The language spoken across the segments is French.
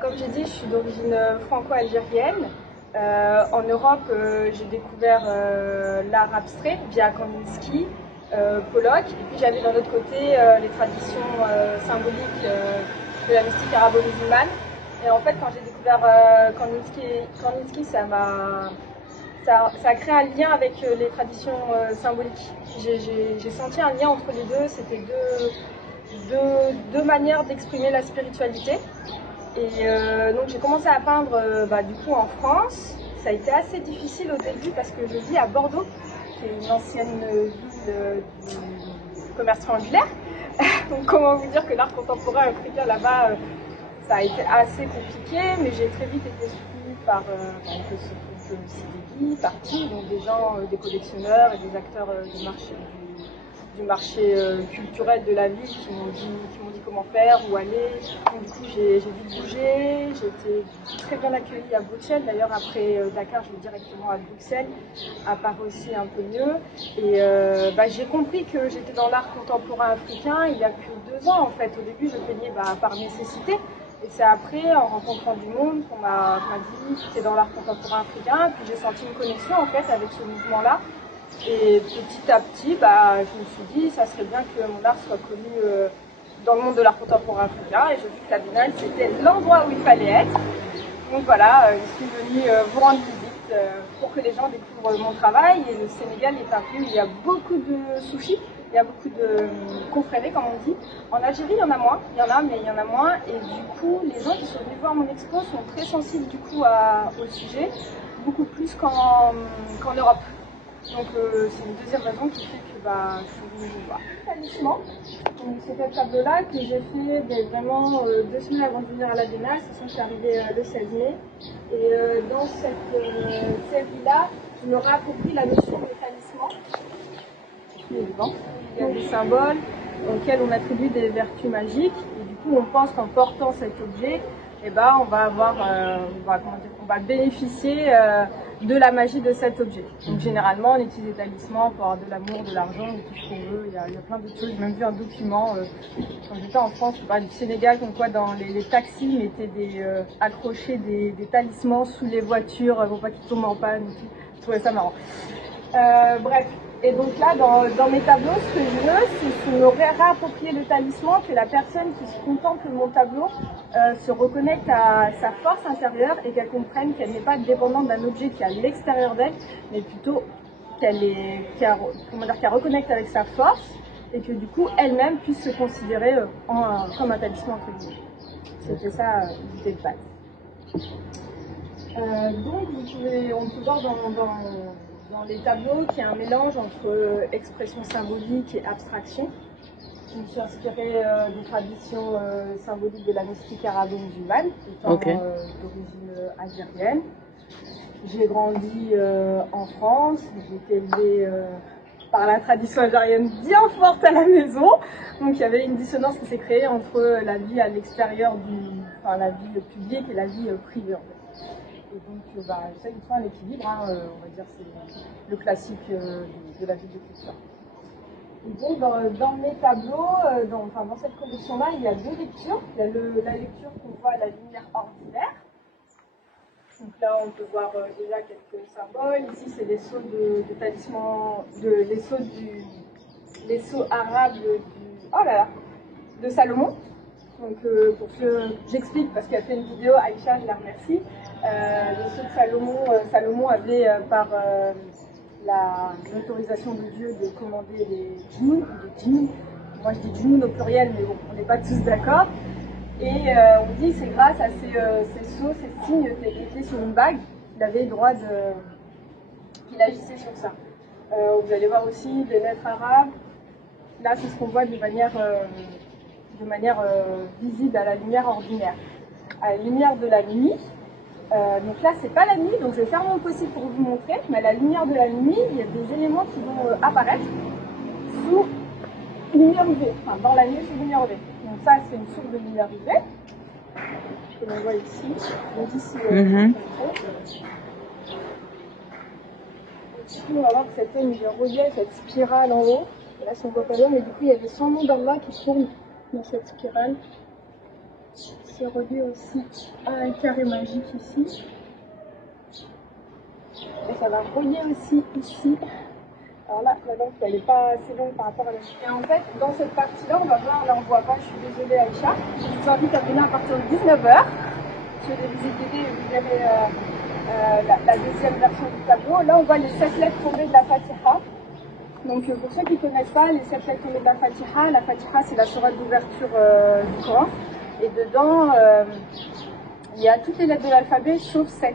Comme j'ai dit, je suis d'origine franco-algérienne. En Europe, j'ai découvert l'art abstrait via Kandinsky, Pollock, et puis j'avais d'un autre côté les traditions symboliques de la mystique arabo-musulmane. Et en fait, quand j'ai découvert Kandinsky, ça a créé un lien avec les traditions symboliques. J'ai senti un lien entre les deux. C'était deux manières d'exprimer la spiritualité. Et donc j'ai commencé à peindre du coup en France. Ça a été assez difficile au début parce que je vis à Bordeaux, qui est une ancienne ville du commerce triangulaire. Donc comment vous dire que l'art contemporain africain là-bas, ça a été assez compliqué, mais j'ai très vite été suivie par CDI, partout, donc des gens, des collectionneurs et des acteurs du marché culturel de la ville qui m'ont dit comment faire, où aller. Donc, du coup, j'ai vite bougé, j'ai été très bien accueillie à Bruxelles. D'ailleurs, après Dakar, je vais directement à Bruxelles, à Paris aussi un peu mieux. Et j'ai compris que j'étais dans l'art contemporain africain il y a que 2 ans en fait. Au début, je peignais par nécessité. Et c'est après, en rencontrant du monde, qu'on m'a dit que j'étais dans l'art contemporain africain. Puis j'ai senti une connexion en fait avec ce mouvement-là. Et petit à petit, je me suis dit, ça serait bien que mon art soit connu dans le monde de l'art contemporain africain. Et j'ai vu que la Biennale, c'était l'endroit où il fallait être. Donc voilà, je suis venue vous rendre visite pour que les gens découvrent mon travail. Et le Sénégal est un pays où il y a beaucoup de soufis, il y a beaucoup de confrères, comme on dit. En Algérie, il y en a moins, il y en a, mais il y en a moins. Et du coup, les gens qui sont venus voir mon expo sont très sensibles du coup au sujet, beaucoup plus qu'en Europe. Donc c'est une deuxième raison qui fait que je suis venue voir. Talisman. Donc c'est cette tableau-là que j'ai fait vraiment 2 semaines avant de venir à la Biennale. Je suis arrivée le 16 mai. Et dans cette série-là, je me réapproprie la notion de talisman. Il y a des symboles auxquels on attribue des vertus magiques. Et du coup, on pense qu'en portant cet objet, on va bénéficier de la magie de cet objet. Donc généralement, on utilise des talismans pour avoir de l'amour, de l'argent, de tout ce qu'on veut. Il y a plein d'autres choses. J'ai même vu un document quand j'étais en France, du Sénégal, comme quoi dans les taxis mettaient accrochaient des talismans sous les voitures pour pas qu'ils tombent en panne. Je trouvais ça marrant. Bref. Et donc là, dans mes tableaux, ce que je veux, c'est me réapproprier le talisman, que la personne qui contemple mon tableau se reconnecte à sa force intérieure et qu'elle comprenne qu'elle n'est pas dépendante d'un objet qui est à l'extérieur d'elle, mais plutôt qu'elle reconnecte avec sa force et que du coup, elle-même puisse se considérer comme un talisman entre guillemets. C'était ça l'idée de base. Donc, on peut voir dans les tableaux qu'il y a un mélange entre expression symbolique et abstraction. Je me suis inspirée des traditions symboliques de la mystique arabo-musulmane, étant d'origine algérienne. J'ai grandi en France, j'ai été élevée par la tradition algérienne bien forte à la maison. Donc il y avait une dissonance qui s'est créée entre la vie à l'extérieur la vie publique et la vie privée en fait. Et donc, ça, il faut un équilibre, on va dire, c'est le classique de la vie de culture. Et donc, dans mes tableaux, dans cette collection-là, il y a 2 lectures. Il y a la lecture qu'on voit à la lumière ordinaire. Donc là, on peut voir déjà quelques symboles. Ici, c'est les sceaux de talisman, les sceaux arabes de Salomon. Donc, pour que j'explique, parce qu'il a fait une vidéo, Aïcha, je la remercie. Les sceaux de Salomon avait, par l'autorisation de Dieu, de commander les djinns. Moi, je dis djinns au pluriel, mais bon, on n'est pas tous d'accord. Et on dit c'est grâce à ces sceaux, ces signes qui étaient sur une bague, qu'il avait le droit qu'il agissait sur ça. Vous allez voir aussi des lettres arabes. Là, c'est ce qu'on voit de manière visible à la lumière ordinaire. À la lumière de la nuit, donc là, c'est pas la nuit, donc je vais faire mon possible pour vous montrer, mais à la lumière de la nuit, il y a des éléments qui vont apparaître sous lumière UV, dans la nuit sous lumière UV. Donc ça, c'est une source de lumière UV, que l'on voit ici. Donc ici, ici, on va voir que c'était une relief, cette spirale en haut. Et là, si on voit pas bien, mais du coup, il y avait 100 noms d'Allah qui tournent dans cette spirale. C'est relié aussi à un carré magique ici. Et ça va relier aussi ici. Alors là, la lampe, elle n'est pas assez longue par rapport à la. Et en fait, dans cette partie-là, on va voir, là on voit pas, je suis désolée Aïcha. Je vous invite à venir à partir de 19h. Sur les visites guidées, vous verrez la deuxième version du tableau. Là, on voit les 7 lettres tombées de la Fatiha. Donc pour ceux qui ne connaissent pas, les 7 lettres tombées de la Fatiha c'est la sourate d'ouverture du Coran. Et dedans, il y a toutes les lettres de l'alphabet sauf 7.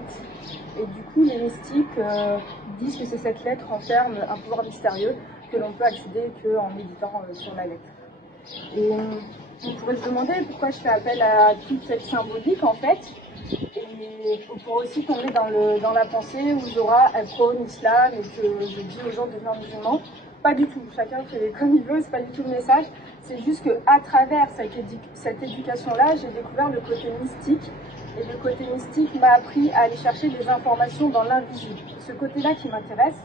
Et du coup, les mystiques disent que ces 7 lettres renferment un pouvoir mystérieux que l'on peut accéder qu'en méditant sur la lettre. Et on pourrait se demander pourquoi je fais appel à toute cette symbolique en fait. Et on pourrait aussi tomber dans la pensée où Zora, elle prône l'islam et que je dis aux gens de devenir musulmans. Pas du tout, chacun fait comme il veut, c'est pas du tout le message. C'est juste qu'à travers cette éducation-là, j'ai découvert le côté mystique. Et le côté mystique m'a appris à aller chercher des informations dans l'invisible. Ce côté-là qui m'intéresse.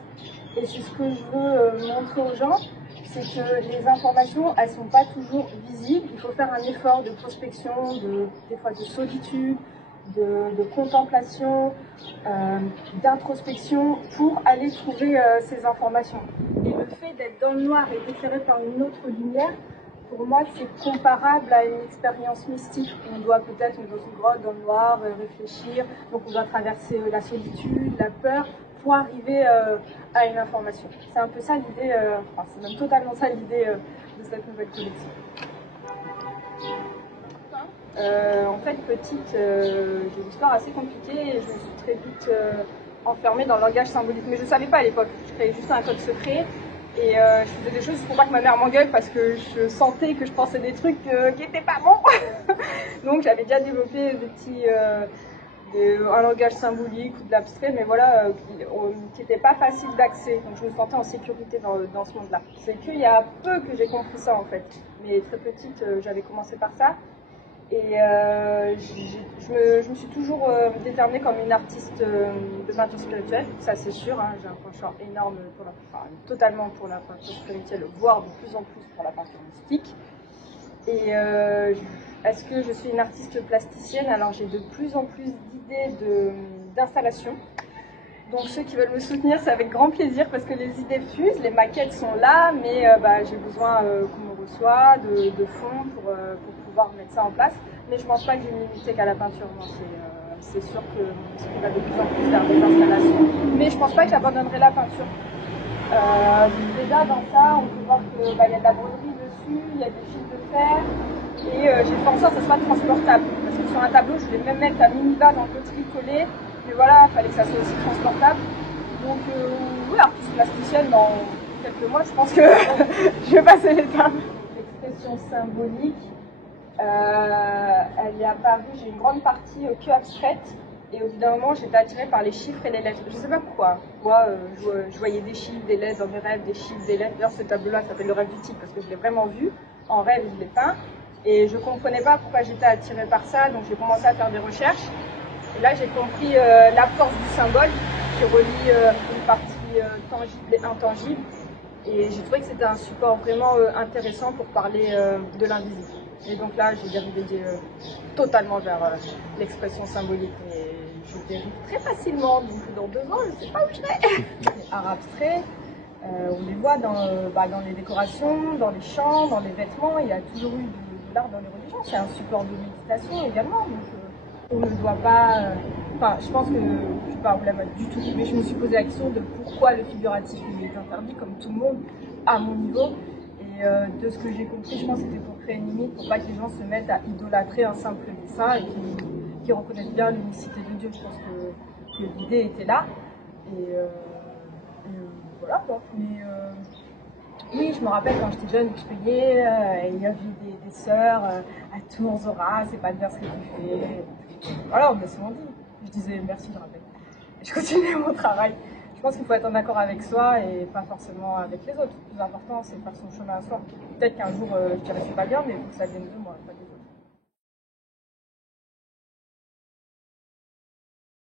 Et c'est ce que je veux montrer aux gens, c'est que les informations, elles sont pas toujours visibles. Il faut faire un effort de prospection, des fois de solitude, de contemplation, d'introspection pour aller trouver ces informations. Et le fait d'être dans le noir et d'éclairer par une autre lumière, pour moi, c'est comparable à une expérience mystique. On doit peut-être dans une grotte, dans le noir, réfléchir. Donc on doit traverser la solitude, la peur, pour arriver à une information. C'est un peu ça l'idée, enfin c'est même totalement ça l'idée de cette nouvelle collection. En fait, petite, j'ai une histoire assez compliquée et je me suis très vite enfermée dans le langage symbolique. Mais je ne savais pas à l'époque, je créais juste un code secret. Et je faisais des choses pour pas que ma mère m'engueule parce que je sentais que je pensais des trucs qui n'étaient pas bons. Donc j'avais déjà développé des petits, un langage symbolique ou de l'abstrait, mais voilà, qui n'était pas facile d'accès. Donc je me sentais en sécurité dans ce monde-là. C'est qu'il y a peu que j'ai compris ça en fait. Mais très petite, j'avais commencé par ça. Et je me suis toujours déterminée comme une artiste de peinture spirituelle, ça c'est sûr, hein, j'ai un penchant énorme pour totalement pour la peinture spirituelle, voire de plus en plus pour la peinture mystique. Et est-ce que je suis une artiste plasticienne? Alors j'ai de plus en plus d'idées d'installation. Donc ceux qui veulent me soutenir, c'est avec grand plaisir parce que les idées fusent, les maquettes sont là, mais j'ai besoin qu'on me reçoive de fonds pour pouvoir mettre ça en place. Mais je pense pas que je vais me limiter qu'à la peinture. C'est sûr qu'on va de plus en plus faire des installations. Mais je pense pas que j'abandonnerai la peinture. Déjà dans ça, on peut voir qu'il y a de la broderie dessus, il y a des fils de fer. Et j'ai fait en sorte que ce soit transportable. Parce que sur un tableau, je voulais même mettre la mini-base en poterie collée. Mais voilà, il fallait que ça soit aussi transportable. Donc oui, artiste plasticienne, dans quelques mois, je pense que je vais passer l'étape. L'expression symbolique, elle est apparue, j'ai une grande partie que abstraite. Et au bout d'un moment, j'étais attirée par les chiffres et les lettres. Je ne sais pas pourquoi. Je voyais des chiffres, des lettres dans mes rêves, des chiffres, des lettres. D'ailleurs, ce tableau-là s'appelle le rêve du tigre parce que je l'ai vraiment vu. En rêve, je l'ai peint. Et je ne comprenais pas pourquoi j'étais attirée par ça. Donc j'ai commencé à faire des recherches. Et là, j'ai compris la force du symbole qui relie une partie tangible et intangible. Et j'ai trouvé que c'était un support vraiment intéressant pour parler de l'invisible. Et donc là, j'ai dérivé totalement vers l'expression symbolique. Et je dérive très facilement. Donc dans 2 ans, je ne sais pas où je vais. Les arts abstraits, on les voit dans les décorations, dans les chants, dans les vêtements. Il y a toujours eu de l'art dans les religions. C'est un support de méditation également. Donc, on ne doit pas. Enfin, je pense que je ne suis pas la mode du tout, mais je me suis posé la question de pourquoi le figuratif est interdit, comme tout le monde, à mon niveau. Et de ce que j'ai compris, je pense que c'était pour créer une limite, pour pas que les gens se mettent à idolâtrer un simple dessin et qu'ils reconnaissent bien l'unicité de Dieu. Je pense que l'idée était là. Et voilà quoi. Mais oui, je me rappelle quand j'étais jeune, je priais, il y avait des sœurs à Tours, Zora, c'est pas de dire ce que tu fais. Voilà, on me l'a souvent dit. Je disais merci, je rappelle. Et je continuais mon travail. Je pense qu'il faut être en accord avec soi et pas forcément avec les autres. Le plus important, c'est de faire son chemin à soi. Peut-être qu'un jour, je dirais c'est pas bien, mais il faut que ça vienne de moi, pas des autres.